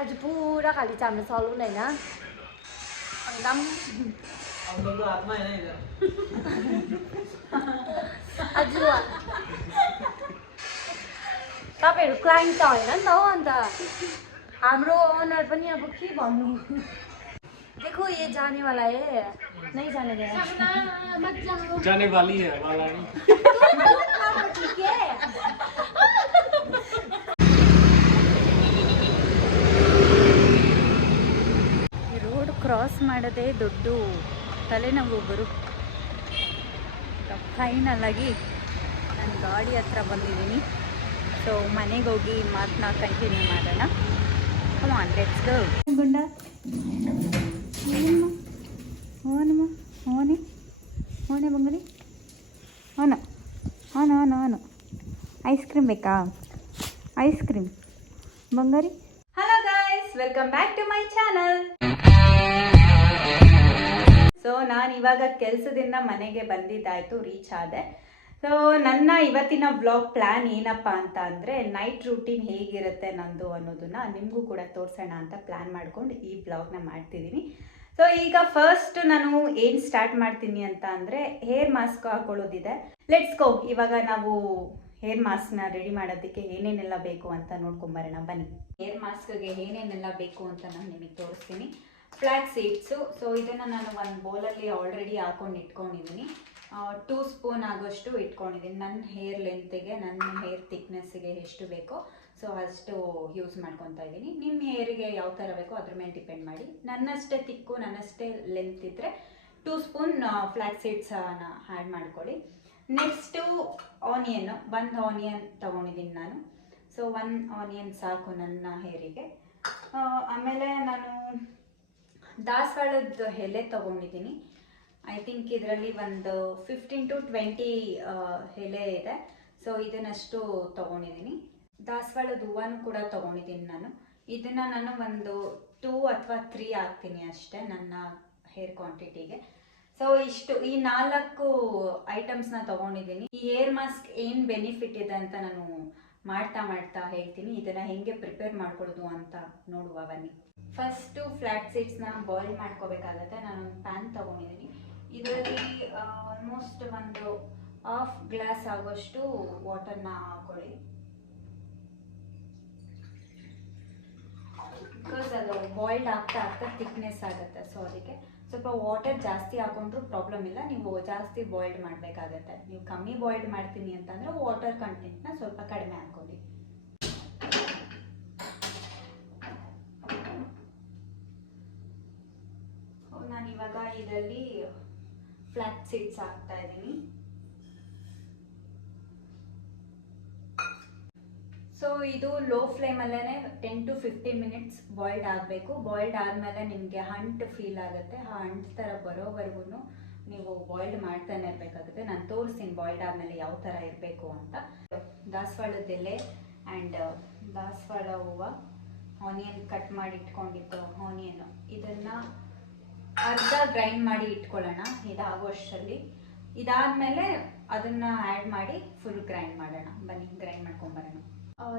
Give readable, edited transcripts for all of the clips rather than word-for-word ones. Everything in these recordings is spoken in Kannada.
आज पूरा खाली चाम्रो चलाउनु होइन एकदम आज तपाईँहरू क्लाइन्ट त होइन नि त हो अन्त हाम्रो ओनर पनि अब के भन्नु देखो ये जाने वाला है नहीं जाने देगा जाने वाली है वाला नहीं ठीक है ರೋಡ್ ಕ್ರಾಸ್ ಮಾಡದೆ ದೊಡ್ಡ ತಲೆನೋವು ಬರು ಫೈನಲ್ ಆಗಿ ನಾನು ಗಾಡಿ ಹತ್ರ ಬಂದಿದ್ದೀನಿ ಸೊ ಮನೆಗೆ ಹೋಗಿ ಮಾತನ್ನ ಕಂಟಿನ್ಯೂ ಮಾಡೋಣ ಕಮ್ ಆನ್ ಲೆಟ್ಸ್ ಗೋ ಗುಂಡ ಓನಮ್ಮ ಓನೆ ಓನೆ ಬಂಗರಿ ಓನ ಓನ ಓನ ಓನು ಐಸ್ ಕ್ರೀಮ್ ಬೇಕಾ ಐಸ್ ಕ್ರೀಮ್ ಬಂಗಾರಿ hello guys welcome back to my channel so ನಾನು ಇವಾಗ ಕೆಲಸದಿಂದ ಮನೆಗೆ ಬಂದಿದ್ದಾಯಿತು ರೀಚ್ ಆದೆ ಸೊ ನನ್ನ ಇವತ್ತಿನ ವ್ಲಾಗ್ ಪ್ಲ್ಯಾನ್ ಏನಪ್ಪ ಅಂತ ಅಂದರೆ ನೈಟ್ ರೂಟೀನ್ ಹೇಗಿರುತ್ತೆ ನಂದು ಅನ್ನೋದನ್ನ ನಿಮಗೂ ಕೂಡ ತೋರಿಸೋಣ ಅಂತ ಪ್ಲ್ಯಾನ್ ಮಾಡ್ಕೊಂಡು ಈ ವ್ಲಾಗ್ನ ಮಾಡ್ತಿದ್ದೀನಿ ಸೊ ಈಗ ಫಸ್ಟ್ ನಾನು ಏನು ಸ್ಟಾರ್ಟ್ ಮಾಡ್ತೀನಿ ಅಂತ ಅಂದರೆ ಹೇರ್ ಮಾಸ್ಕ್ ಹಾಕೊಳ್ಳೋದಿದೆ ಲೆಟ್ಸ್ ಗೋ ಇವಾಗ ನಾವು ಹೇರ್ ಮಾಸ್ಕ್ನ ರೆಡಿ ಮಾಡೋದಕ್ಕೆ ಏನೇನೆಲ್ಲ ಬೇಕು ಅಂತ ನೋಡ್ಕೊಂಬರೋಣ ಬನ್ನಿ ಹೇರ್ ಮಾಸ್ಕ್ಗೆ ಏನೇನೆಲ್ಲ ಬೇಕು ಅಂತ ನಾನು ನಿಮಗೆ ತೋರಿಸ್ತೀನಿ ಫ್ಲ್ಯಾಕ್ ಸೀಡ್ಸು ಸೊ ಇದನ್ನು ನಾನು ಒಂದು ಬೌಲಲ್ಲಿ ಆಲ್ರೆಡಿ ಹಾಕೊಂಡು ಇಟ್ಕೊಂಡಿದ್ದೀನಿ 2 ಸ್ಪೂನ್ ಆಗೋಷ್ಟು ಇಟ್ಕೊಂಡಿದ್ದೀನಿ ನನ್ನ ಹೇರ್ ಲೆಂತಿಗೆ ನನ್ನ ಹೇರ್ ಥಿಕ್ನೆಸ್ಸಿಗೆ ಎಷ್ಟು ಬೇಕೋ ಸೊ ಅಷ್ಟು ಯೂಸ್ ಮಾಡ್ಕೊತಾ ಇದ್ದೀನಿ ನಿಮ್ಮ ಹೇರಿಗೆ ಯಾವ ಥರ ಬೇಕೋ ಅದ್ರ ಮೇಲೆ ಡಿಪೆಂಡ್ ಮಾಡಿ ನನ್ನಷ್ಟೇ ತಿಕ್ಕು ನನ್ನಷ್ಟೇ ಲೆಂತ್ ಇದ್ದರೆ 2 ಸ್ಪೂನ್ ಫ್ಲ್ಯಾಕ್ ಸೀಡ್ಸನ್ನು ಆ್ಯಡ್ ಮಾಡ್ಕೊಳ್ಳಿ ನೆಕ್ಸ್ಟು ಆನಿಯನ್ನು 1 ಆನಿಯನ್ ತೊಗೊಂಡಿದ್ದೀನಿ ನಾನು ಸೊ 1 ಆನಿಯನ್ ಸಾಕು ನನ್ನ ಹೇರಿಗೆ ಆಮೇಲೆ ನಾನು ದಾಸವಾಳದ ಎಲೆ ತೊಗೊಂಡಿದ್ದೀನಿ ಐ ಥಿಂಕ್ ಇದರಲ್ಲಿ ಒಂದು 15 to 20 ಎಲೆ ಇದೆ ಸೊ ಇದನ್ನಷ್ಟು ತೊಗೊಂಡಿದ್ದೀನಿ ದಾಸವಾಳದ ಹೂವನ್ನು ಕೂಡ ತೊಗೊಂಡಿದ್ದೀನಿ ನಾನು ಇದನ್ನು ನಾನು ಒಂದು 2 ಅಥವಾ 3 ಹಾಕ್ತೀನಿ ಅಷ್ಟೇ ನನ್ನ ಹೇರ್ ಕ್ವಾಂಟಿಟಿಗೆ ಸೊ ಇಷ್ಟು ಈ 4 ಐಟಮ್ಸ್ನ ತೊಗೊಂಡಿದ್ದೀನಿ ಈ ಹೇರ್ ಮಾಸ್ಕ್ ಏನು ಬೆನಿಫಿಟ್ ಇದೆ ಅಂತ ನಾನು ಮಾಡ್ತಾ ಹೇಳ್ತೀನಿ ಇದನ್ನು ಹೇಗೆ ಪ್ರಿಪೇರ್ ಮಾಡ್ಕೊಳ್ಳೋದು ಅಂತ ನೋಡುವ ಬನ್ನಿ ಫಸ್ಟು ಫ್ಲ್ಯಾಕ್ ಸೀಡ್ಸ್ನ ಬಾಯ್ಲ್ ಮಾಡ್ಕೋಬೇಕಾಗತ್ತೆ ನಾನೊಂದು ಪ್ಯಾನ್ ತೊಗೊಂಡಿದ್ದೀನಿ ಇದರಲ್ಲಿ ಆಲ್ಮೋಸ್ಟ್ ಒಂದು ½ ಗ್ಲಾಸ್ ಆಗೋಷ್ಟು ವಾಟರ್ನ ಹಾಕೊಳ್ಳಿ ಬಿಕಾಸ್ ಅದು ಬಾಯ್ಲ್ಡ್ ಆಗ್ತಾ ಥಿಕ್ನೆಸ್ ಆಗುತ್ತೆ ಸೊ ಅದಕ್ಕೆ ಸ್ವಲ್ಪ ವಾಟರ್ ಜಾಸ್ತಿ ಹಾಕೊಂಡ್ರೂ ಪ್ರಾಬ್ಲಮ್ ಇಲ್ಲ ನೀವು ಜಾಸ್ತಿ ಬಾಯ್ಲ್ಡ್ ಮಾಡಬೇಕಾಗತ್ತೆ ನೀವು ಕಮ್ಮಿ ಬಾಯ್ಲ್ಡ್ ಮಾಡ್ತೀನಿ ಅಂತಂದರೆ ವಾಟರ್ ಕಂಟೆಂಟ್ನ ಸ್ವಲ್ಪ ಕಡಿಮೆ ಹಾಕೊಳ್ಳಿ ನಾನು ಇವಾಗ ಇದರಲ್ಲಿ ಫ್ಲ್ಯಾಕ್ ಸೀಡ್ಸ್ ಹಾಕ್ತಾ ಇದ್ದೀನಿ ಸೊ ಇದು ಲೋ ಫ್ಲೇಮಲ್ಲೇ 10 to 15 ಮಿನಿಟ್ಸ್ ಬಾಯ್ಲ್ಡ್ ಆಗಬೇಕು ಬಾಯ್ಲ್ಡ್ ಆದಮೇಲೆ ನಿಮಗೆ ಅಂಟು ಫೀಲ್ ಆಗುತ್ತೆ ಆ ಅಂಟು ಥರ ಬರೋವರೆಗೂ ನೀವು ಬಾಯ್ಲ್ಡ್ ಮಾಡ್ತಾನೆ ಇರಬೇಕಾಗುತ್ತೆ ನಾನು ತೋರಿಸ್ತೀನಿ ಬಾಯ್ಲ್ಡ್ ಆದಮೇಲೆ ಯಾವ ಥರ ಇರಬೇಕು ಅಂತ ದಾಸವಾಳದ ಎಲೆ ಆ್ಯಂಡ್ ದಾಸವಾಳ ಹೂವು ಆನಿಯನ್ ಕಟ್ ಮಾಡಿ ಇಟ್ಕೊಂಡಿದ್ದು ಆನಿಯನು ಇದನ್ನು ಅರ್ಧ ಗ್ರೈಂಡ್ ಮಾಡಿ ಇಟ್ಕೊಳ್ಳೋಣ ಇದಾಗುವಷ್ಟರಲ್ಲಿ ಇದಾದಮೇಲೆ ಅದನ್ನು ಆ್ಯಡ್ ಮಾಡಿ ಫುಲ್ ಗ್ರೈಂಡ್ ಮಾಡೋಣ ಬನ್ನಿ ಗ್ರೈಂಡ್ ಮಾಡ್ಕೊಂಬರೋಣ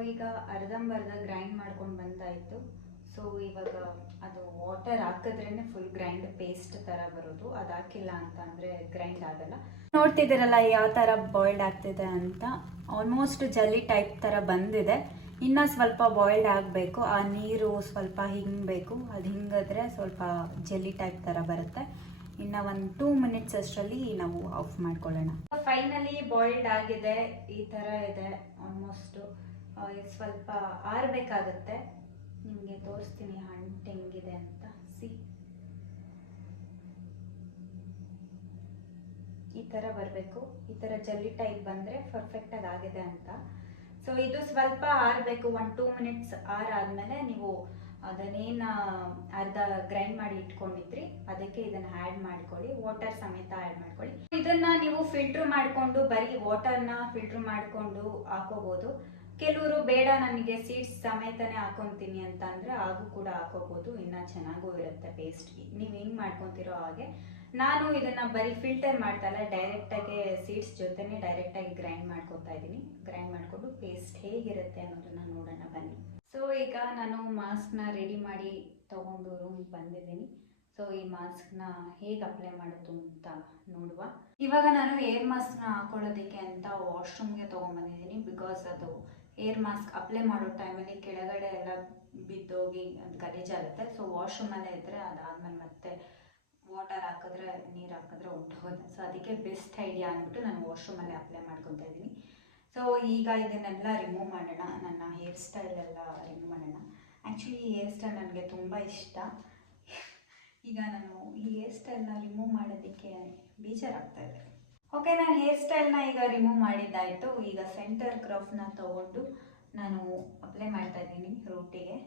ಈಗ ಅರ್ಧಂಬರ್ಧ ಗ್ರೈಂಡ್ ಮಾಡ್ಕೊಂಡು ಬಂದಾಯಿತು ಸೊ ಇವಾಗ ಅದು ವಾಟರ್ ಹಾಕಿದ್ರೇ ಫುಲ್ ಗ್ರೈಂಡ್ ಪೇಸ್ಟ್ ಥರ ಬರೋದು ಅದು ಹಾಕಿಲ್ಲ ಅಂತ ಅಂದರೆ ಗ್ರೈಂಡ್ ಆಗಲ್ಲ ನೋಡ್ತಿದ್ದೀರಲ್ಲ ಯಾವ ಥರ ಬಾಯ್ಲ್ಡ್ ಆಗ್ತಿದೆ ಅಂತ ಆಲ್ಮೋಸ್ಟ್ ಜಲ್ಲಿ ಟೈಪ್ ಥರ ಬಂದಿದೆ ಇನ್ನೂ ಸ್ವಲ್ಪ ಬಾಯ್ಲ್ಡ್ ಆಗಬೇಕು ಆ ನೀರು ಸ್ವಲ್ಪ ಹಿಂಗಬೇಕು ಅದು ಹಿಂಗಿದ್ರೆ ಸ್ವಲ್ಪ ಜೆಲ್ಲಿ ಟೈಪ್ ಥರ ಬರುತ್ತೆ ಇನ್ನು ಒಂದು 2 ಮಿನಿಟ್ಸ್ ಅಷ್ಟರಲ್ಲಿ ನಾವು ಆಫ್ ಮಾಡ್ಕೊಳ್ಳೋಣ ಫೈನಲಿ ಬಾಯ್ಲ್ಡ್ ಆಗಿದೆ ಈ ಥರ ಇದೆ ಆಲ್ಮೋಸ್ಟು ಸ್ವಲ್ಪ ಆರಬೇಕಾಗುತ್ತೆ ನಿಮಗೆ ತೋರಿಸ್ತೀನಿ ಹಣ್ಣು ಹೆಂಗಿದೆ ಅಂತ ಈ ಥರ ಬರಬೇಕು ಈ ಥರ ಜಲ್ಲಿ ಟೈಪ್ ಬಂದರೆ ಪರ್ಫೆಕ್ಟಾಗಿ ಆಗಿದೆ ಅಂತ ಸೊ ಇದು ಸ್ವಲ್ಪ ಆರಬೇಕು 1-2 ಮಿನಿಟ್ಸ್ ಆರಾದ್ಮೇಲೆ ನೀವು ಅದನ್ನೇನು ಅರ್ಧ ಗ್ರೈಂಡ್ ಮಾಡಿ ಇಟ್ಕೊಂಡಿದ್ರಿ ಅದಕ್ಕೆ ಇದನ್ನು ಆ್ಯಡ್ ಮಾಡ್ಕೊಳ್ಳಿ ವಾಟರ್ ಸಮೇತ ಆ್ಯಡ್ ಮಾಡ್ಕೊಳ್ಳಿ ಇದನ್ನು ನೀವು ಫಿಲ್ಟ್ರ್ ಮಾಡಿಕೊಂಡು ಬರೀ ವಾಟರ್ನ ಫಿಲ್ಟ್ರ್ ಮಾಡಿಕೊಂಡು ಹಾಕೋಬೋದು ಕೆಲವರು ಬೇಡ ನನಗೆ ಸೀಡ್ಸ್ ಸಮೇತನೇ ಹಾಕೊತೀನಿ ಅಂತ ಅಂದರೆ ಹಾಗೂ ಕೂಡ ಹಾಕೋಬೋದು ಇನ್ನೂ ಚೆನ್ನಾಗೂ ಇರುತ್ತೆ ಪೇಸ್ಟ್ಗೆ ನೀವು ಹೆಂಗೆ ಮಾಡ್ಕೊತಿರೋ ಹಾಗೆ ನಾನು ಇದನ್ನು ಬರೀ ಫಿಲ್ಟರ್ ಮಾಡ್ತಾ ಇಲ್ಲ ಡೈರೆಕ್ಟಾಗಿ ಸೀಡ್ಸ್ ಜೊತೆನೇ ಡೈರೆಕ್ಟಾಗಿ ಗ್ರೈಂಡ್ ಮಾಡ್ಕೊತಾ ಇದ್ದೀನಿ ಗ್ರೈಂಡ್ ಮಾಡಿಕೊಂಡು ಪೇಸ್ಟ್ ಹೇಗಿರುತ್ತೆ ಅನ್ನೋದನ್ನು ನೋಡೋಣ ಬನ್ನಿ ಸೊ ಈಗ ನಾನು ಮಾಸ್ಕ್ನ ರೆಡಿ ಮಾಡಿ ತೊಗೊಂಡು ರೂಮ್ಗೆ ಬಂದಿದ್ದೀನಿ. ಸೊ ಈ ಮಾಸ್ಕ್ನ ಹೇಗೆ ಅಪ್ಲೈ ಮಾಡೋದು ಅಂತ ನೋಡುವ. ಇವಾಗ ನಾನು ಏರ್ ಮಾಸ್ಕ್ನ ಹಾಕೊಳ್ಳೋದಕ್ಕೆ ಅಂತ ವಾಶ್ರೂಮ್ಗೆ ತೊಗೊಂಬಂದಿದ್ದೀನಿ. ಬಿಕಾಸ್ ಅದು ಏರ್ ಮಾಸ್ಕ್ ಅಪ್ಲೈ ಮಾಡೋ ಟೈಮಲ್ಲಿ ಕೆಳಗಡೆ ಎಲ್ಲ ಬಿದ್ದೋಗಿ ಗಲೀಜಾಗುತ್ತೆ. ಸೊ ವಾಶ್ರೂಮಲ್ಲೇ ಇದ್ದರೆ ಅದಾದಮೇಲೆ ಮತ್ತೆ ವಾಟರ್ ಹಾಕಿದ್ರೆ, ನೀರು ಹಾಕಿದ್ರೆ ಹೊಂಟೋಗುತ್ತೆ. ಸೊ ಅದಕ್ಕೆ ಬೆಸ್ಟ್ ಐಡಿಯಾ ಅಂದ್ಬಿಟ್ಟು ನಾನು ವಾಶ್ರೂಮಲ್ಲೇ ಅಪ್ಲೈ ಮಾಡ್ಕೊತಾ ಇದ್ದೀನಿ. ಸೊ ಈಗ ಇದನ್ನೆಲ್ಲ ರಿಮೂವ್ ಮಾಡೋಣ. ನನ್ನ ಹೇರ್ ಸ್ಟೈಲ್ ಎಲ್ಲ ರಿಮೂವ್ ಮಾಡೋಣ. ಆ್ಯಕ್ಚುಲಿ ಈ ಹೇರ್ ಸ್ಟೈಲ್ ನನಗೆ ತುಂಬ ಇಷ್ಟ. ಈಗ ನಾನು ಈ ಹೇರ್ ಸ್ಟೈಲ್ನ ರಿಮೂವ್ ಮಾಡೋದಕ್ಕೆ ಬೇಜಾರಾಗ್ತಾ ಇದೆ. ಓಕೆ, ನಾನು ಹೇರ್ ಸ್ಟೈಲ್ನ ಈಗ ರಿಮೂವ್ ಮಾಡಿದ್ದಾಯಿತು. ಈಗ ಸೆಂಟರ್ ಕ್ರಫ್ನ ತೊಗೊಂಡು ನಾನು ಅಪ್ಲೈ ಮಾಡ್ತಾ ಇದ್ದೀನಿ ರೂಟಿಗೆ.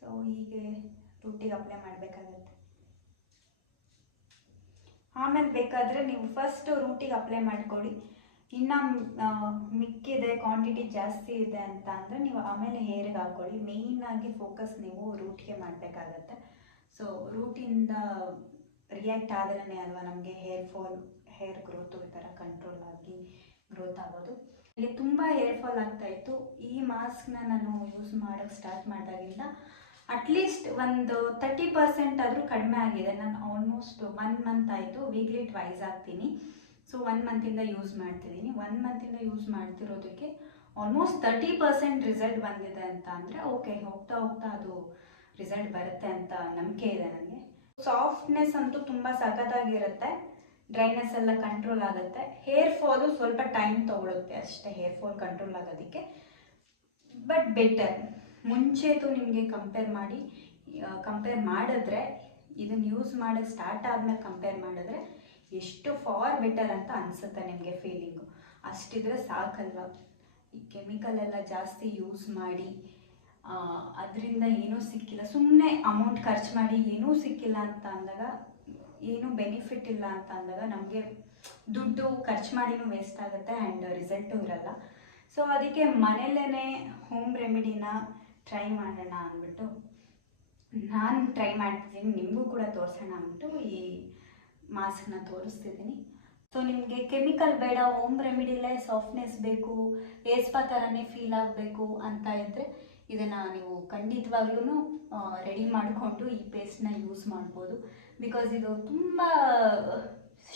ಸೊ ಹೀಗೆ ರೂಟಿಗೆ ಅಪ್ಲೈ ಮಾಡಬೇಕಾಗತ್ತೆ. ಆಮೇಲೆ ಬೇಕಾದರೆ ನೀವು ಫಸ್ಟ್ ರೂಟಿಗೆ ಅಪ್ಲೈ ಮಾಡ್ಕೊಳ್ಳಿ. ಇನ್ನು ಮಿಕ್ಕಿದೆ, ಕ್ವಾಂಟಿಟಿ ಜಾಸ್ತಿ ಇದೆ ಅಂತ ಅಂದರೆ ನೀವು ಆಮೇಲೆ ಹೇರಿಗೆ ಹಾಕ್ಕೊಳ್ಳಿ. ಮೇಯ್ನಾಗಿ ಫೋಕಸ್ ನೀವು ರೂಟ್ಗೆ ಮಾಡಬೇಕಾಗತ್ತೆ. ಸೊ ರೂಟಿಂದ ರಿಯಾಕ್ಟ್ ಆದ್ರೇ ಅಲ್ವಾ ನಮಗೆ ಹೇರ್ ಗ್ರೋತು ಈ ಥರ ಕಂಟ್ರೋಲ್ ಆಗಿ ಗ್ರೋತ್ ಆಗೋದು. ನನಗೆ ತುಂಬ ಹೇರ್ ಫಾಲ್ ಆಗ್ತಾಯಿತ್ತು. ಈ ಮಾಸ್ಕ್ನ ನಾನು ಯೂಸ್ ಮಾಡೋಕ್ಕೆ ಸ್ಟಾರ್ಟ್ ಮಾಡಿದಾಗಿಂದ ಅಟ್ಲೀಸ್ಟ್ ಒಂದು 30% ಆದರೂ ಕಡಿಮೆ ಆಗಿದೆ. ನಾನು ಆಲ್ಮೋಸ್ಟ್ 1 ಮಂತ್ ಆಯಿತು. ವೀಕ್ಲಿ ಟ್ವೈಸ್ ಆಗ್ತೀನಿ. ಸೊ 1 ಮಂತಿಂದ ಯೂಸ್ ಮಾಡ್ತಿದ್ದೀನಿ. 1 ಮಂತಿಂದ ಯೂಸ್ ಮಾಡ್ತಿರೋದಕ್ಕೆ ಆಲ್ಮೋಸ್ಟ್ 30% ರಿಸಲ್ಟ್ ಬಂದಿದೆ ಅಂತ ಅಂದರೆ ಓಕೆ, ಹೋಗ್ತಾ ಹೋಗ್ತಾ ಅದು ರಿಸಲ್ಟ್ ಬರುತ್ತೆ ಅಂತ ನಂಬಿಕೆ ಇದೆ ನನಗೆ. ಸಾಫ್ಟ್ನೆಸ್ ಅಂತೂ ತುಂಬ ಸಖತ್ತಾಗಿರುತ್ತೆ. ಡ್ರೈನೆಸ್ ಎಲ್ಲ ಕಂಟ್ರೋಲ್ ಆಗುತ್ತೆ. ಹೇರ್ ಫಾಲು ಸ್ವಲ್ಪ ಟೈಮ್ ತೊಗೊಳುತ್ತೆ ಅಷ್ಟೇ, ಹೇರ್ ಫಾಲ್ ಕಂಟ್ರೋಲ್ ಆಗೋದಕ್ಕೆ. ಬಟ್ ಬೆಟರ್ ಮುಂಚೆದು ನಿಮಗೆ ಕಂಪೇರ್ ಮಾಡಿದ್ರೆ, ಇದನ್ನು ಯೂಸ್ ಮಾಡೋಕ್ಕೆ ಸ್ಟಾರ್ಟ್ ಆದಮೇಲೆ ಕಂಪೇರ್ ಮಾಡಿದ್ರೆ ಎಷ್ಟು ಫಾರ್ ಬೆಟರ್ ಅಂತ ಅನಿಸುತ್ತೆ ನಿಮಗೆ ಫೀಲಿಂಗು. ಅಷ್ಟಿದ್ರೆ ಸಾಕಲ್ವ. ಈ ಕೆಮಿಕಲ್ ಎಲ್ಲ ಜಾಸ್ತಿ ಯೂಸ್ ಮಾಡಿ ಅದರಿಂದ ಏನೂ ಸಿಕ್ಕಿಲ್ಲ, ಸುಮ್ಮನೆ ಅಮೌಂಟ್ ಖರ್ಚು ಮಾಡಿ ಏನೂ ಸಿಕ್ಕಿಲ್ಲ ಅಂತ ಅಂದಾಗ, ಏನೂ ಬೆನಿಫಿಟ್ ಇಲ್ಲ ಅಂತ ಅಂದಾಗ ನಮಗೆ ದುಡ್ಡು ಖರ್ಚು ಮಾಡಿನೂ ವೇಸ್ಟ್ ಆಗುತ್ತೆ ಆ್ಯಂಡ್ ರಿಸಲ್ಟು ಇರಲ್ಲ. ಸೊ ಅದಕ್ಕೆ ಮನೆಯಲ್ಲೇ ಹೋಮ್ ರೆಮಿಡಿನ ಟ್ರೈ ಮಾಡೋಣ ಅಂದ್ಬಿಟ್ಟು ನಾನು ಟ್ರೈ ಮಾಡ್ತಿದ್ದೀನಿ. ನಿಮಗೂ ಕೂಡ ತೋರಿಸೋಣ ಅಂದ್ಬಿಟ್ಟು ಈ ಮಾಸ್ಕ್ನ ತೋರಿಸ್ತಿದ್ದೀನಿ. ಸೊ ನಿಮಗೆ ಕೆಮಿಕಲ್ ಬೇಡ, ಹೋಮ್ ರೆಮಿಡಿಲೇ ಸಾಫ್ಟ್ನೆಸ್ ಬೇಕು, ಹೇರ್ ಸ್ಪಾ ಥರನೇ ಫೀಲ್ ಆಗಬೇಕು ಅಂತ ಇದ್ದರೆ ಇದನ್ನು ನೀವು ಖಂಡಿತವಾಗ್ಲೂ ರೆಡಿ ಮಾಡಿಕೊಂಡು ಈ ಪೇಸ್ಟ್ನ ಯೂಸ್ ಮಾಡ್ಬೋದು. ಬಿಕಾಸ್ ಇದು ತುಂಬ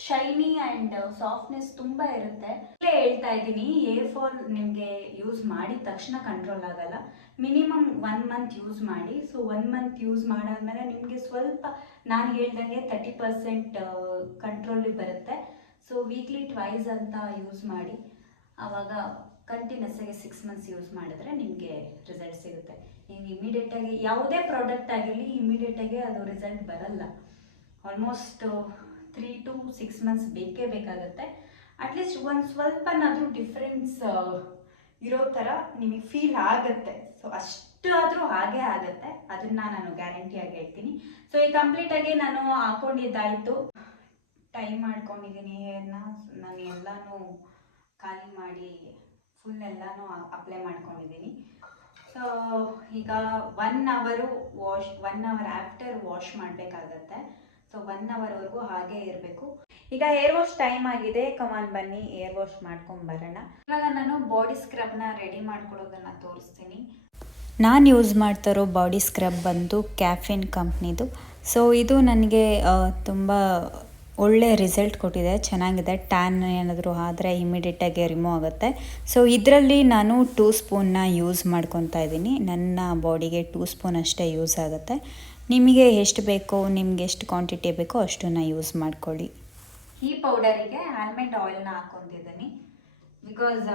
ಶೈನಿ ಆ್ಯಂಡ್ ಸಾಫ್ಟ್ನೆಸ್ ತುಂಬ ಇರುತ್ತೆ. ಇಲ್ಲೇ ಹೇಳ್ತಾ ಇದ್ದೀನಿ, ಹೇರ್ ಫಾಲ್ ನಿಮಗೆ ಯೂಸ್ ಮಾಡಿದ ತಕ್ಷಣ ಕಂಟ್ರೋಲ್ ಆಗಲ್ಲ. ಮಿನಿಮಮ್ 1 ಮಂತ್ ಯೂಸ್ ಮಾಡಿ. ಸೊ 1 ಮಂತ್ ಯೂಸ್ ಮಾಡಾದ್ಮೇಲೆ ನಿಮಗೆ ಸ್ವಲ್ಪ ನಾನು ಹೇಳ್ದಂಗೆ 30% ಕಂಟ್ರೋಲಿಗೆ ಬರುತ್ತೆ. ಸೊ ವೀಕ್ಲಿ ಟ್ವೈಸ್ ಅಂತ ಯೂಸ್ ಮಾಡಿ. ಆವಾಗ ಕಂಟಿನ್ಯೂಸ್ ಆಗಿ 6 ಮಂತ್ಸ್ ಯೂಸ್ ಮಾಡಿದ್ರೆ ನಿಮಗೆ ರಿಸಲ್ಟ್ ಸಿಗುತ್ತೆ. ನೀವು ಇಮಿಡಿಯೇಟಾಗಿ ಯಾವುದೇ ಪ್ರಾಡಕ್ಟ್ ಆಗಿರಲಿ ಇಮಿಡಿಯೇಟಾಗಿ ಅದು ರಿಸಲ್ಟ್ ಬರಲ್ಲ. ಆಲ್ಮೋಸ್ಟ್ 3 to 6 ಮಂತ್ಸ್ ಬೇಕೇ ಬೇಕಾಗುತ್ತೆ. ಅಟ್ಲೀಸ್ಟ್ ಒಂದು ಸ್ವಲ್ಪನಾದರೂ ಡಿಫ್ರೆನ್ಸ್ ಇರೋ ಥರ ನಿಮಗೆ ಫೀಲ್ ಆಗುತ್ತೆ. ಸೊ ಅಷ್ಟು ಆದರೂ ಹಾಗೇ ಆಗುತ್ತೆ, ಅದನ್ನು ನಾನು ಗ್ಯಾರಂಟಿಯಾಗಿ ಹೇಳ್ತೀನಿ. ಸೊ ಈ ಕಂಪ್ಲೀಟಾಗಿ ನಾನು ಹಾಕ್ಕೊಂಡಿದ್ದಾಯಿತು. ಟೈಮ್ ಮಾಡ್ಕೊಂಡಿದ್ದೀನಿ ಹೇರ್ನ. ನಾನು ಎಲ್ಲನೂ ಖಾಲಿ ಮಾಡಿ ಫುಲ್ ಎಲ್ಲನೂ ಅಪ್ಲೈ ಮಾಡ್ಕೊಂಡಿದ್ದೀನಿ. ಸೊ ಈಗ 1 ಅವರ್ ಆಫ್ಟರ್ ವಾಶ್ ಮಾಡಬೇಕಾಗತ್ತೆ. ಸೊ 1 ಅವರ್ವರೆಗೂ ಹಾಗೇ ಇರಬೇಕು. ಈಗ ಹೇರ್ ವಾಶ್ ಟೈಮ್ ಆಗಿದೆ. ಕಮಾನ್ ಬನ್ನಿ ಹೇರ್ ವಾಶ್ ಮಾಡ್ಕೊಂಬರೋಣ. ಇವಾಗ ನಾನು ಬಾಡಿ ಸ್ಕ್ರಬ್ನ ರೆಡಿ ಮಾಡ್ಕೊಳ್ಳೋದನ್ನು ತೋರಿಸ್ತೀನಿ. ನಾನು ಯೂಸ್ ಮಾಡ್ತಾರೋ ಬಾಡಿ ಸ್ಕ್ರಬ್ ಬಂದು ಕ್ಯಾಫಿನ್ ಕಂಪ್ನಿದು. ಸೊ ಇದು ನನಗೆ ತುಂಬ ಒಳ್ಳೆ ರಿಸಲ್ಟ್ ಕೊಟ್ಟಿದೆ, ಚೆನ್ನಾಗಿದೆ. ಟ್ಯಾನ್ ಏನಾದರೂ ಆದರೆ ಇಮಿಡಿಯೇಟಾಗಿ ರಿಮೂವ್ ಆಗುತ್ತೆ. ಸೊ ಇದರಲ್ಲಿ ನಾನು 2 ಸ್ಪೂನ್ನ ಯೂಸ್ ಮಾಡ್ಕೊತಾ ಇದ್ದೀನಿ. ನನ್ನ ಬಾಡಿಗೆ 2 ಸ್ಪೂನ್ ಅಷ್ಟೇ ಯೂಸ್ ಆಗುತ್ತೆ. ನಿಮಗೆ ಎಷ್ಟು ಬೇಕೋ, ನಿಮಗೆ ಎಷ್ಟು ಕ್ವಾಂಟಿಟಿ ಬೇಕೋ ಅಷ್ಟನ್ನು ಯೂಸ್ ಮಾಡ್ಕೊಳ್ಳಿ. ಈ ಪೌಡರಿಗೆ ಆಲ್ಮಂಡ್ ಆಯಿಲ್ನ ಹಾಕ್ಕೊತಿದ್ದೀನಿ. ಬಿಕಾಸ್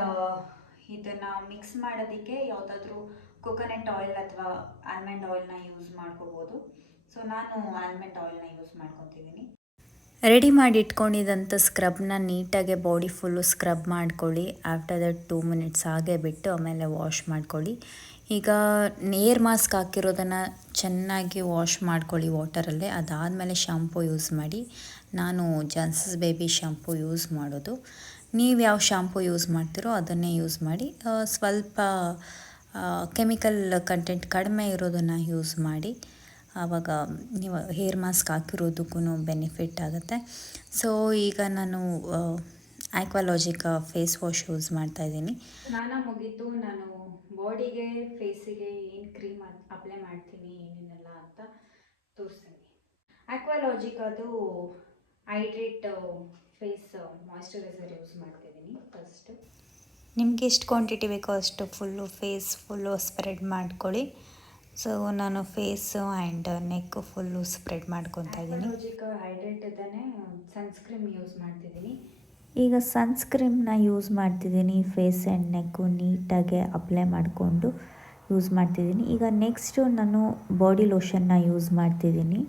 ಇದನ್ನು ಮಿಕ್ಸ್ ಮಾಡೋದಕ್ಕೆ ಯಾವುದಾದ್ರೂ ಕೊಕೊನಟ್ ಆಯಿಲ್ ಅಥವಾ ಆಲ್ಮಂಡ್ ಆಯಿಲ್ನ ಯೂಸ್ ಮಾಡ್ಕೋಬೋದು. ಸೊ ನಾನು ಆಲ್ಮಂಡ್ ಆಯಿಲ್ನ ಯೂಸ್ ಮಾಡ್ಕೊತಿದ್ದೀನಿ. ರೆಡಿ ಮಾಡಿ ಇಟ್ಕೊಂಡಿದ್ದಂಥ ಸ್ಕ್ರಬ್ನ ನೀಟಾಗಿ ಬಾಡಿ ಫುಲ್ಲು ಸ್ಕ್ರಬ್ ಮಾಡ್ಕೊಳ್ಳಿ. ಆಫ್ಟರ್ ದಟ್ 2 ಮಿನಿಟ್ಸ್ ಹಾಗೆ ಬಿಟ್ಟು ಆಮೇಲೆ ವಾಶ್ ಮಾಡ್ಕೊಳ್ಳಿ. ಈಗ ಏರ್ ಮಾಸ್ಕ್ ಹಾಕಿರೋದನ್ನು ಚೆನ್ನಾಗಿ ವಾಶ್ ಮಾಡ್ಕೊಳ್ಳಿ ವಾಟರಲ್ಲೇ. ಅದಾದಮೇಲೆ ಶಾಂಪೂ ಯೂಸ್ ಮಾಡಿ. ನಾನು ಜಾನ್ಸಸ್ ಬೇಬಿ ಶಾಂಪೂ ಯೂಸ್ ಮಾಡೋದು. ನೀವು ಯಾವ ಶಾಂಪೂ ಯೂಸ್ ಮಾಡ್ತೀರೋ ಅದನ್ನೇ ಯೂಸ್ ಮಾಡಿ. ಸ್ವಲ್ಪ ಕೆಮಿಕಲ್ ಕಂಟೆಂಟ್ ಕಡಿಮೆ ಇರೋದನ್ನು ಯೂಸ್ ಮಾಡಿ. ಆವಾಗ ನೀವು ಹೇರ್ ಮಾಸ್ಕ್ ಹಾಕಿರೋದಕ್ಕೂ ಬೆನಿಫಿಟ್ ಆಗುತ್ತೆ. ಸೊ ಈಗ ನಾನು ಆಕ್ವಾಲಾಜಿಕಾ ಫೇಸ್ ವಾಶ್ ಯೂಸ್ ಮಾಡ್ತಾಯಿದ್ದೀನಿ. ಸ್ನಾನ ಮುಗೀತು. ನಾನು ಬಾಡಿಗೆ ಫೇಸಿಗೆ ಏನು ಕ್ರೀಮ್ ಅಪ್ಲೈ ಮಾಡ್ತೀನಿ ಏನೇನೆಲ್ಲ ಅಂತ ತೋರಿಸ್ತೀನಿ. ಆಕ್ವಾಲಾಜಿಕಾದು ಹೈಡ್ರೇಟ್ ಫೇಸ್ ಮಾಯ್ಶ್ಚರೈಸರ್ ಯೂಸ್ ಮಾಡ್ತಿದ್ದೀನಿ ಫಸ್ಟು. ನಿಮ್ಗೆ ಎಷ್ಟು ಕ್ವಾಂಟಿಟಿ ಬೇಕೋ ಅಷ್ಟು ಫುಲ್ಲು ಸ್ಪ್ರೆಡ್ ಮಾಡ್ಕೊಳ್ಳಿ. ಸೊ ನಾನು face and neck full spread ಮಾಡ್ಕೊತಾ ಇದ್ದೀನಿ. ಆಕ್ವಾಲಾಜಿಕಾ ಹೈಡ್ರೇಟ್ ಇದ್ದಾನೆ ಸನ್ಸ್ಕ್ರೀಮ್ ಯೂಸ್ ಮಾಡ್ತಿದ್ದೀನಿ. ಈಗ ಸನ್ಸ್ಕ್ರೀಮ್ನ ಯೂಸ್ ಮಾಡ್ತಿದ್ದೀನಿ. ಫೇಸ್ ಆ್ಯಂಡ್ ನೆಕ್ಕು ನೀಟಾಗಿ ಅಪ್ಲೈ ಮಾಡಿಕೊಂಡು ಯೂಸ್ ಮಾಡ್ತಿದ್ದೀನಿ. ಈಗ ನೆಕ್ಸ್ಟು ನಾನು ಬಾಡಿ ಲೋಷನ್ನ ಯೂಸ್ ಮಾಡ್ತಿದ್ದೀನಿ.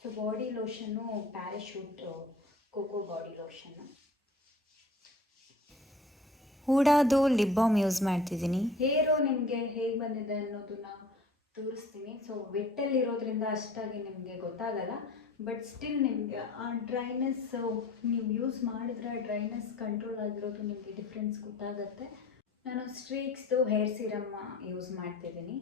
So body lotion Parachute coco body lotion. ಹೂಡಾದು ಲಿಪ್ ಬಾಮ್ ಯೂಸ್ ಮಾಡ್ತಿದ್ದೀನಿ. ಹೇರು ನಿಮಗೆ ಹೇಗೆ ಬಂದಿದೆ ಅನ್ನೋದನ್ನ ತೋರಿಸ್ತೀನಿ. ಸೊ ವೆಟ್ಟಲ್ಲಿರೋದ್ರಿಂದ ಅಷ್ಟಾಗಿ ನಿಮಗೆ ಗೊತ್ತಾಗಲ್ಲ, ಬಟ್ ಸ್ಟಿಲ್ ನಿಮಗೆ ಆ ಡ್ರೈನೆಸ್ ನೀವು ಯೂಸ್ ಮಾಡಿದ್ರೆ ಡ್ರೈನೆಸ್ ಕಂಟ್ರೋಲ್ ಆಗಿರೋದು ನಿಮಗೆ ಡಿಫ್ರೆನ್ಸ್ ಗೊತ್ತಾಗುತ್ತೆ. ನಾನು ಸ್ಟ್ರೀಕ್ಸ್ದು ಹೇರ್ ಸಿರಮ್ ಯೂಸ್ ಮಾಡ್ತಿದ್ದೀನಿ.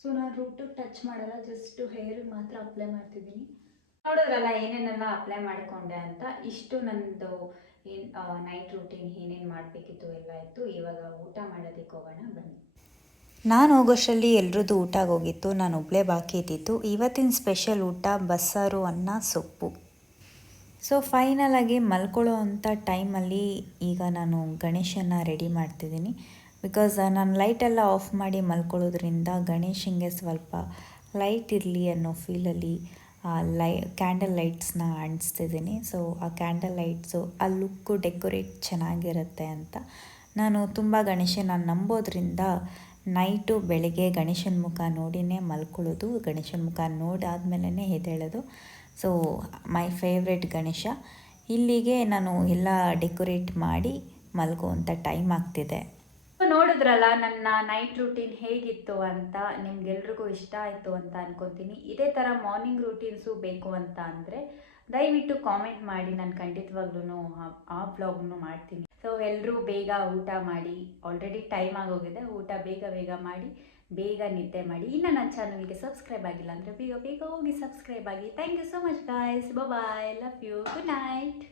ಸೊ ನಾನು ರೂಟಿಗೆ ಟಚ್ ಮಾಡಲ್ಲ, ಜಸ್ಟ್ ಹೇರಿಗೆ ಮಾತ್ರ ಅಪ್ಲೈ ಮಾಡ್ತಿದ್ದೀನಿ. ನೋಡಿದ್ರಲ್ಲ ಏನೇನೆಲ್ಲ ಅಪ್ಲೈ ಮಾಡಿಕೊಂಡೆ ಅಂತ. ಇಷ್ಟು ನನ್ನದು ನೈಟ್ ರೂಟೀನ್ ಏನೇನು ಮಾಡಬೇಕಿತ್ತು ಎಲ್ಲ ಇತ್ತು. ಇವಾಗ ಊಟ ಮಾಡೋದಕ್ಕೆ ಹೋಗೋಣ ಬನ್ನಿ. ನಾನು ಹೋಗೋಷ್ಟರಲ್ಲಿ ಎಲ್ರದ್ದು ಊಟ ಆಗೋಗಿತ್ತು, ನಾನು ಒಬ್ಬಳೇ ಬಾಕಿ ಇದ್ದಿತ್ತು. ಇವತ್ತಿನ ಸ್ಪೆಷಲ್ ಊಟ ಬಸ್ಸಾರು, ಅನ್ನ, ಸೊಪ್ಪು. ಸೊ ಫೈನಲಾಗಿ ಮಲ್ಕೊಳ್ಳೋ ಅಂಥ ಟೈಮಲ್ಲಿ ಈಗ ನಾನು ಗಣೇಶನ ರೆಡಿ ಮಾಡ್ತಿದ್ದೀನಿ. ಬಿಕಾಸ್ ನಾನು ಲೈಟೆಲ್ಲ ಆಫ್ ಮಾಡಿ ಮಲ್ಕೊಳ್ಳೋದ್ರಿಂದ ಗಣೇಶನಿಗೆ ಸ್ವಲ್ಪ ಲೈಟ್ ಇರಲಿ ಅನ್ನೋ ಫೀಲಲ್ಲಿ ಕ್ಯಾಂಡಲ್ ಲೈಟ್ಸ್ನ ಅಂಟಿಸ್ತಿದ್ದೀನಿ. ಸೊ ಆ ಕ್ಯಾಂಡಲ್ ಲೈಟ್ಸು ಆ ಲುಕ್ಕು ಡೆಕೋರೇಟ್ ಚೆನ್ನಾಗಿರುತ್ತೆ ಅಂತ ನಾನು ತುಂಬ ಗಣೇಶನ ನಂಬೋದ್ರಿಂದ ನೈಟು ಬೆಳಗ್ಗೆ ಗಣೇಶನ ಮುಖ ನೋಡಿನೇ ಮಲ್ಕೊಳ್ಳೋದು, ಗಣೇಶನ ಮುಖ ನೋಡಾದ್ಮೇಲೆ ಎದ್ದೇಳೋದು. So my favourite Ganesha. ಇಲ್ಲಿಗೆ ನಾನು ಎಲ್ಲ ಡೆಕೋರೇಟ್ ಮಾಡಿ ಮಲ್ಗೋವಂಥ ಟೈಮ್ ಆಗ್ತಿದೆ. ನೋಡಿದ್ರಲ್ಲ ನನ್ನ ನೈಟ್ ರೂಟೀನ್ ಹೇಗಿತ್ತು ಅಂತ. ನಿಮ್ಗೆಲ್ರಿಗೂ ಇಷ್ಟ ಆಯಿತು ಅಂತ ಅನ್ಕೊತೀನಿ. ಇದೇ ಥರ ಮಾರ್ನಿಂಗ್ ರೂಟೀನ್ಸು ಬೇಕು ಅಂತ ಅಂದರೆ ದಯವಿಟ್ಟು ಕಾಮೆಂಟ್ ಮಾಡಿ, ನಾನು ಖಂಡಿತವಾಗ್ಲೂ ಆ ವ್ಲಾಗ್ನು ಮಾಡ್ತೀನಿ. ಸೊ ಎಲ್ಲರೂ ಬೇಗ ಊಟ ಮಾಡಿ, ಆಲ್ರೆಡಿ ಟೈಮ್ ಆಗೋಗಿದೆ. ಊಟ ಬೇಗ ಮಾಡಿ ಬೇಗ ನಿದ್ದೆ ಮಾಡಿ. ಇನ್ನು ನನ್ನ ಚಾನಲ್ಗೆ ಸಬ್ಸ್ಕ್ರೈಬ್ ಆಗಿಲ್ಲ ಅಂದರೆ ಬೇಗ ಹೋಗಿ ಸಬ್ಸ್ಕ್ರೈಬ್ ಆಗಿ. Thank you so much guys. Bye, love you, good night.